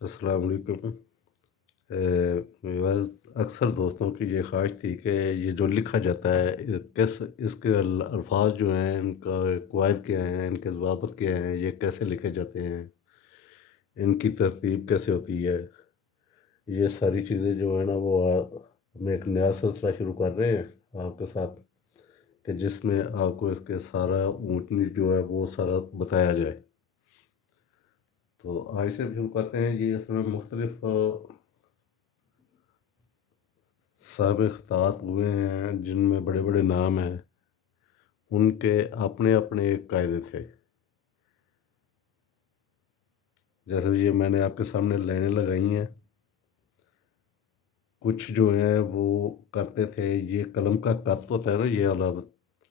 अस्सलाम वालेकुम। मेरे अक्सर दोस्तों की ये ख़्वाहिश थी कि ये जो लिखा जाता है इसके अल्फाज जो हैं इनका कवायद क्या हैं, इनके ज़वाबित क्या हैं, ये कैसे लिखे जाते हैं, इनकी तरतीब कैसे होती है। ये सारी चीज़ें जो है ना वो हम एक नया सिलसिला शुरू कर रहे हैं आपके साथ कि जिसमें आपको इसके सारा ऊंच नीच जो है वो सारा बताया जाए। तो आज से शुरू करते हैं। ये इसमें मुख्तलिफ साहब ख़तात हुए हैं जिनमें बड़े बड़े नाम हैं। उनके अपने अपने एक कायदे थे। जैसे ये मैंने आपके सामने लाइनें लगाई हैं। कुछ जो है वो करते थे, ये कलम का कत होता है ना, ये वाला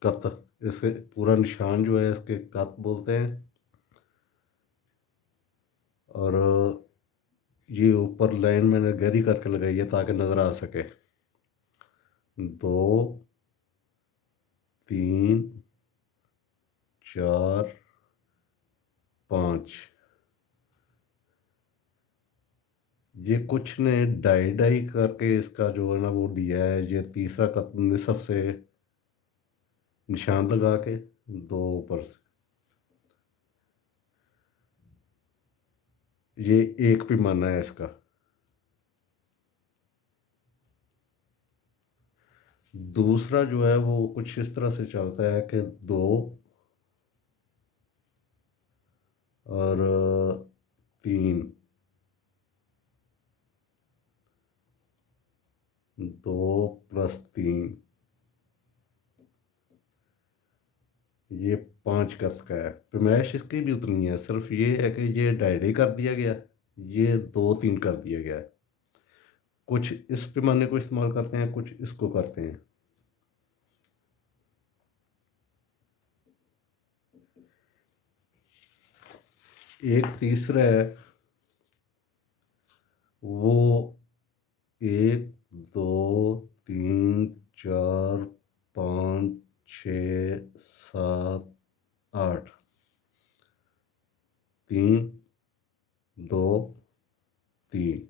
कत, इसे पूरा निशान जो है इसके कत बोलते हैं। और ये ऊपर लाइन मैंने गहरी करके लगाई है ताकि नज़र आ सके। दो, तीन, चार, पाँच। ये कुछ ने डाई डाई करके इसका जो है ना वो दिया है। ये तीसरा कत निसफ से निशान लगा के दो ऊपर से, ये एक पैमाना है इसका। दूसरा जो है वो कुछ इस तरह से चलता है कि दो और तीन, दो प्लस तीन, ये पांच कस का है। पैमाइश इसकी भी उतनी है, सिर्फ ये है कि ये डायरी कर दिया गया, ये दो तीन कर दिया गया है। कुछ इस पैमाने को इस्तेमाल करते हैं, कुछ इसको करते हैं। एक तीसरा है, वो एक, दो, तीन, चार, पाँच, छ, सात, आठ। तीन, दो, तीन।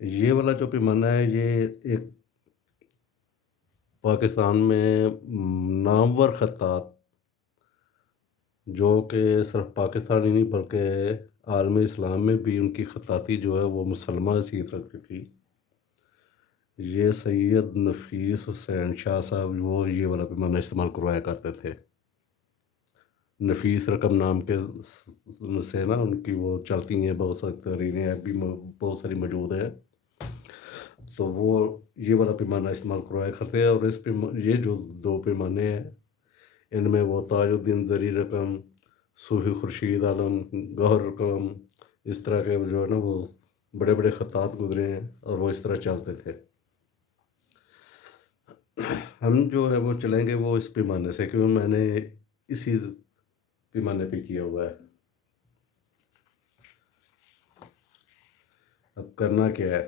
ये वाला जो पैमाना है ये एक पाकिस्तान में नामवर खत्तात, जो कि सिर्फ पाकिस्तान ही नहीं बल्कि आलम इस्लाम में भी उनकी खत्ताती जो है वो मुसलमा हैसियत रखती थी। ये सैयद नफीस हुसैन शाह साहब वो ये वाला पैमाना इस्तेमाल करवाया करते थे। नफीस रकम नाम के से ना उनकी वो चलती हैं, बहुत सारी तहरीरें अभी बहुत सारी मौजूद है। तो वो ये वाला पैमाना इस्तेमाल करवाया करते हैं। और इस पे ये जो दो पैमाने हैं, इनमें वो ताजुद्दीन ज़री रकम, सूफी खुर्शीद आलम, गौहर रकम, इस तरह के जो है ना वो बड़े बड़े खत्तात गुजरे हैं और वो इस तरह चलते थे। हम जो है वो चलेंगे वो इस पैमाने से, क्योंकि मैंने इसी पैमाने पे किया हुआ है। अब करना क्या है,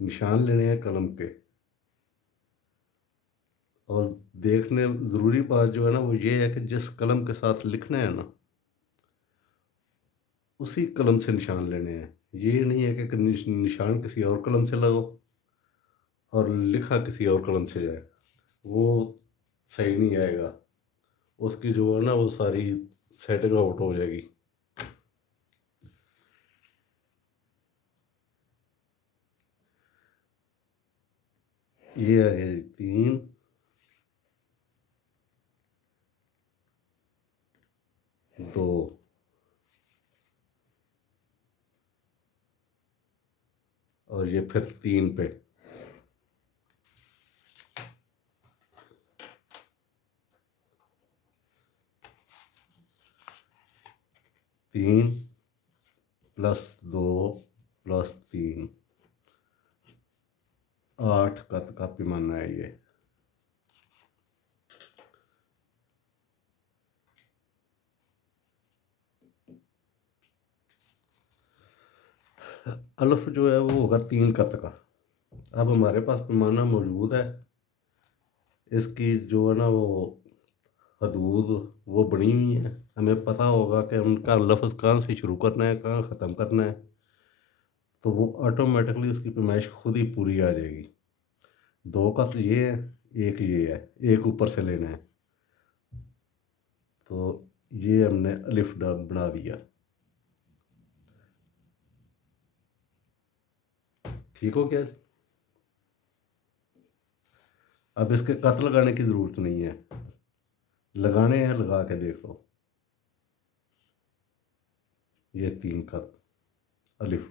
निशान लेने हैं कलम के। और देखने ज़रूरी बात जो है ना वो ये है कि जिस कलम के साथ लिखना है ना, उसी कलम से निशान लेने हैं। ये नहीं है कि निशान किसी और कलम से लगाओ और लिखा किसी और कलम से जाए, वो सही नहीं आएगा। उसकी जो है ना वो सारी सेटिंग आउट हो जाएगी। ये है तीन, दो, और ये फिर तीन पे। तीन प्लस दो प्लस तीन, आठ का पैमाना है ये। अल्फ जो है वो होगा तीन कत का। अब हमारे पास पैमाना मौजूद है, इसकी जो है ना वो हदूद वो बनी हुई है, हमें पता होगा कि उनका लफ्ज़ कहाँ से शुरू करना है, कहाँ ख़त्म करना है, तो वो ऑटोमेटिकली उसकी पैमाइश खुद ही पूरी आ जाएगी। 2 का तो ये है, 1 ये है, 1 ऊपर से लेना है। तो ये हमने अलिफ बना दिया। ठीक हो गया? अब इसके कत लगाने की ज़रूरत नहीं है, लगाने हैं लगा के देख लो। ये 3 खत अलिफ।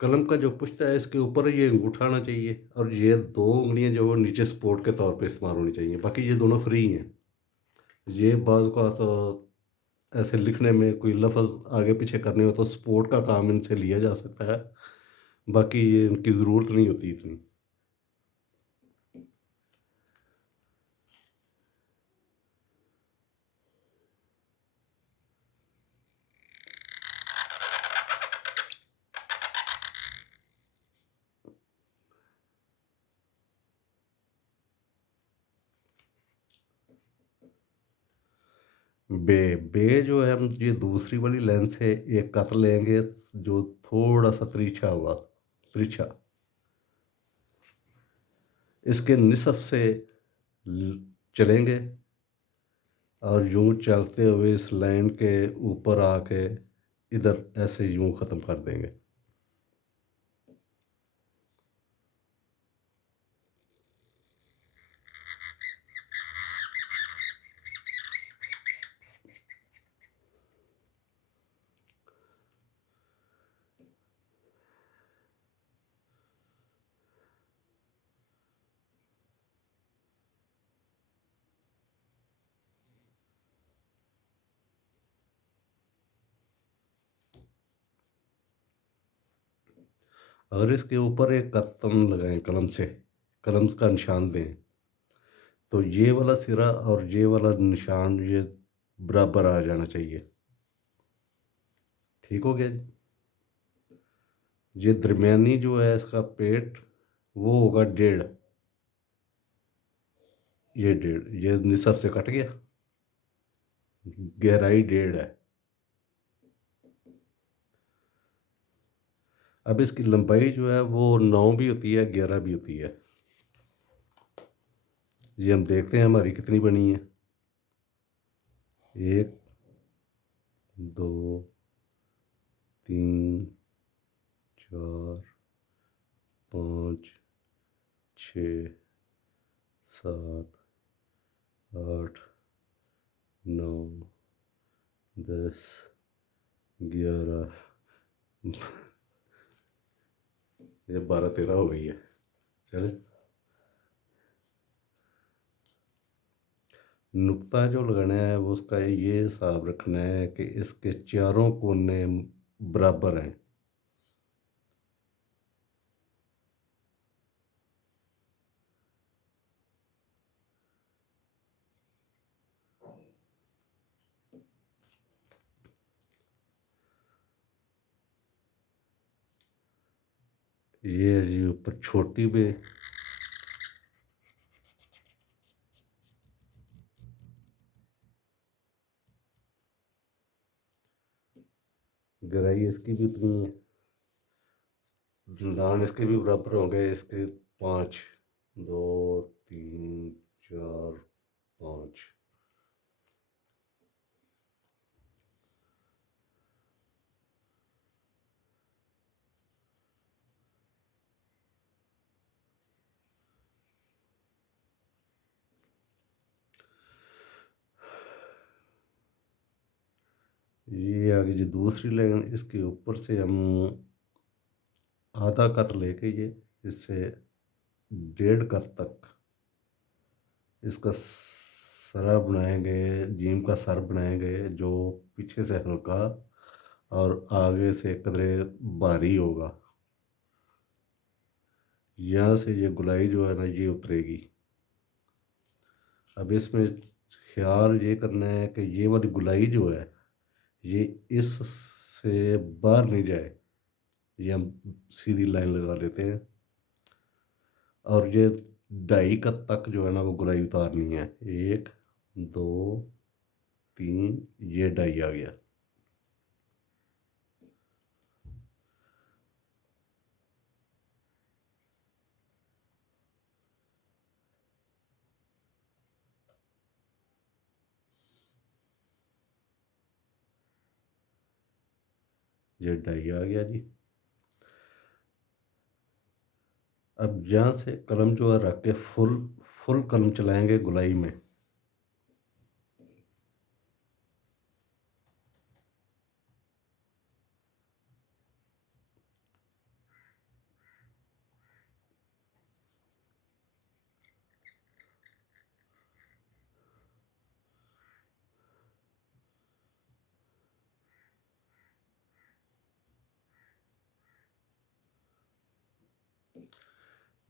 कलम का जो पुश्ता है इसके ऊपर ये अंगूठा आना चाहिए, और ये 2 उँगलियाँ जो वो नीचे सपोर्ट के तौर पे इस्तेमाल होनी चाहिए, बाकी ये दोनों फ्री हैं। ये बाज़ औक़ात ऐसे लिखने में कोई लफ्ज़ आगे पीछे करने हो तो सपोर्ट का काम इनसे लिया जा सकता है, बाकी ये इनकी ज़रूरत नहीं होती इतनी। बे बे जो है हम ये दूसरी वाली लाइन से एक कत लेंगे जो थोड़ा सा तिरछा होगा, तिरछा। इसके निसफ से चलेंगे और यूं चलते हुए इस लाइन के ऊपर आके इधर ऐसे यूं ख़त्म कर देंगे। अगर इसके ऊपर एक कत्तम लगाएं कलम से, कलम का निशान दें, तो ये वाला सिरा और ये वाला निशान ये बराबर आ जाना चाहिए। ठीक हो गया जी? ये दरमियानी जो है इसका पेट वो होगा 1.5, ये 1.5, ये निसफ से कट गया, गहराई 1.5 है। अब इसकी लंबाई जो है वो 9 भी होती है, 11 भी होती है। ये हम देखते हैं हमारी कितनी बनी है। 1 2 3 4 5 6 7 8 9 10 11 ये 12-13 हो गई है। चले, नुक्ता जो लगाना है वो उसका ये हिसाब रखना है कि इसके चारों कोने बराबर हैं। ये है जी ऊपर छोटी बे, गहराई इसकी भी उतनी है, दान इसके भी बराबर होंगे, इसके 5 2 3 4 5। ये आगे जो दूसरी लाइन इसके ऊपर से हम आधा कत लेके ये इससे 1.5 कत तक इसका सरा बनाएंगे, जीम का सर बनाएंगे जो पीछे से हल्का और आगे से कदरे भारी होगा। यहाँ से ये गुलाई जो है ना ये उतरेगी। अब इसमें ख्याल ये करना है कि ये वाली गुलाई जो है ये इससे बाहर नहीं जाए, ये हम सीधी लाइन लगा लेते हैं। और ये ढाई का तक जो है ना वो गोलाई उतारनी है। 1, 2, 3, ये ढाई आ गया। ये ढाई आ गया जी। अब यहाँ से कलम जो है रख के फुल फुल कलम चलाएंगे गोलाई में।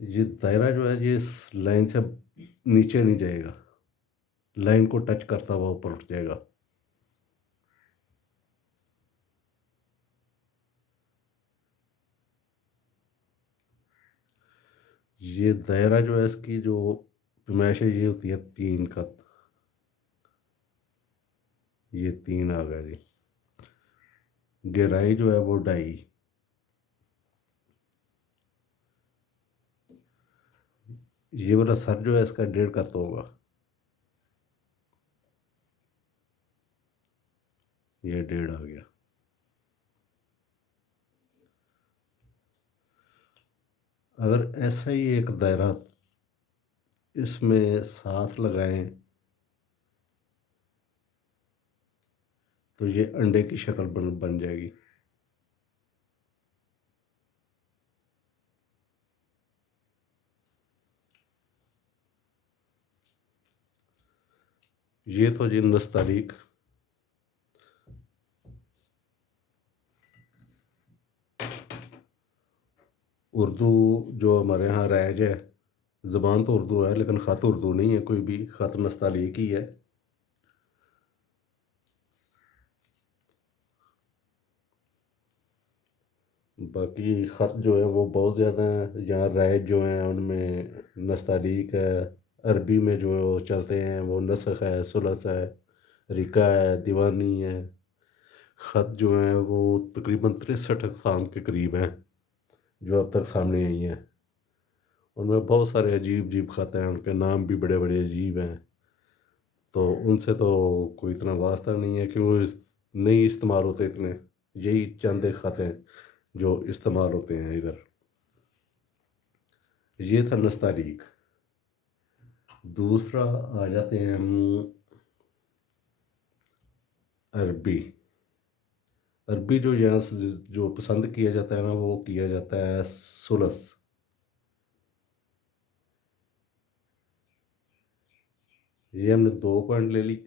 ये दायरा जो है ये इस लाइन से नीचे नहीं जाएगा, लाइन को टच करता हुआ ऊपर उठ जाएगा। ये दायरा जो है इसकी जो पैमाइश है ये होती है 3 का। ये 3 आ गया जी। गहराई जो है वो 2.5। ये वाला सर जो है इसका 1.5 का तो होगा। ये 1.5 आ गया। अगर ऐसा ही एक दायरा इसमें साथ लगाएं तो ये अंडे की शक्ल बन जाएगी। ये तो जी नस्तालीक। उर्दू जो हमारे यहाँ राइज है, ज़बान तो उर्दू है लेकिन ख़त उर्दू नहीं है, कोई भी ख़त नस्तालीक ही है। बाकी ख़त जो है वो बहुत ज़्यादा हैं। यहाँ राइज जो हैं उनमें नस्तालीक है। अरबी में जो चलते हैं वो नसख है, सुलस है, रिका है, दीवानी है। ख़त जो हैं वो तकरीबन 63 अक़साम के करीब हैं जो अब तक सामने आई हैं। उनमें बहुत सारे अजीब अजीब ख़त हैं, उनके नाम भी बड़े बड़े अजीब हैं। तो उनसे तो कोई इतना वास्ता नहीं है कि वो नहीं इस्तेमाल होते इतने। यही चंद एक ख़त हैं जो इस्तेमाल होते हैं इधर। ये था नस्तालीक। दूसरा आ जाते हैं हम अरबी। अरबी जो यहाँ से जो पसंद किया जाता है ना वो किया जाता है सुलस। ये हमने 2 पॉइंट ले ली।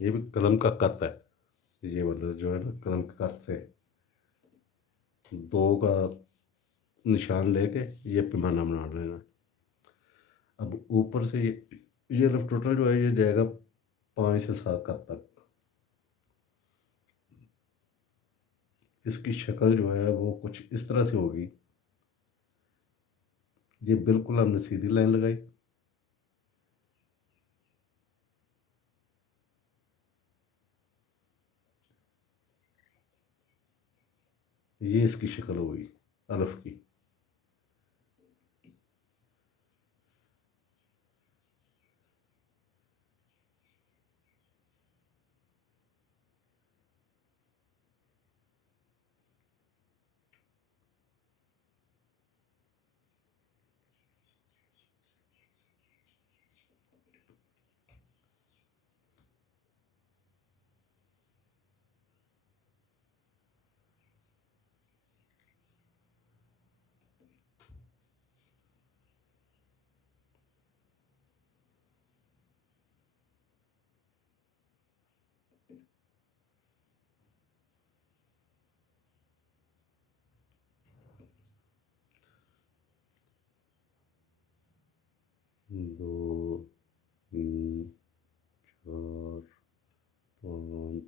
ये भी कलम का कत है। ये मतलब जो है ना कलम के कत से 2 का निशान लेके ये पैमाना बना लेना। अब ऊपर से ये रफ टोटल जो है ये जाएगा 5 से 7 कत तक। इसकी शक्ल जो है वो कुछ इस तरह से होगी। ये बिल्कुल हमने सीधी लाइन लगाई। ये इसकी शक्ल होगी अलिफ की। 2, 3, 4, 5।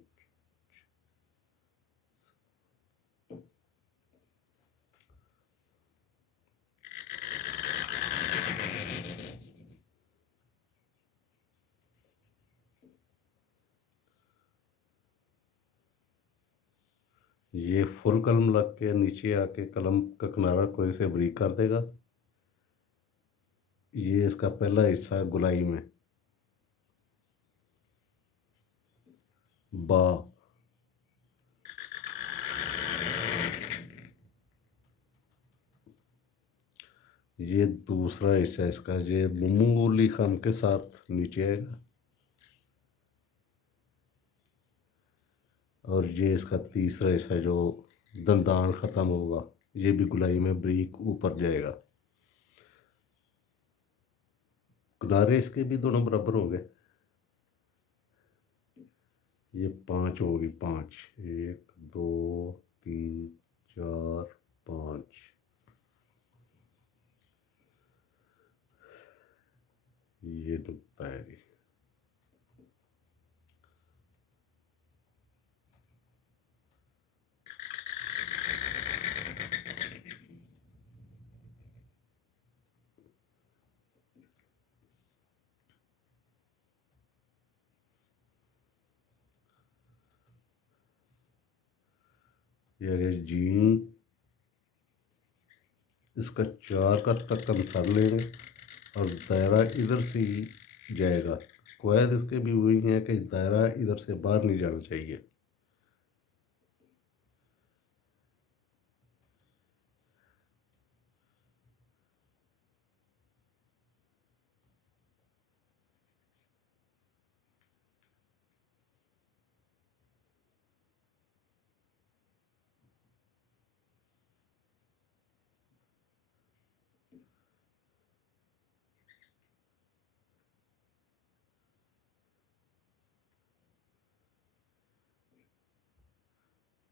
ये फुल कलम लग के नीचे आके कलम का किनारा कोई से बारीक कर देगा। ये इसका पहला हिस्सा है गोलाई में। बा। ये दूसरा हिस्सा है इसका, ये मामूली खम के साथ नीचे आएगा। और ये इसका तीसरा हिस्सा जो दंदान ख़त्म होगा, ये भी गोलाई में बारीक ऊपर जाएगा। किनारे इसके भी दोनों बराबर हो गए। ये 5 होगी, 5, 1, 2, 3, 4, 5। ये नुकता है जी। ये अगर जीन इसका 4 का तक हम कर लेंगे और दायरा इधर से ही जाएगा। कवायद इसके भी वही है कि दायरा इधर से बाहर नहीं जाना चाहिए।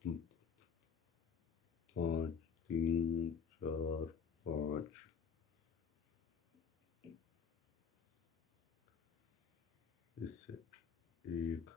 हम्म, 5, 3, 4, 5। इससे एक।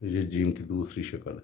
ये जीम की दूसरी शक्ल है।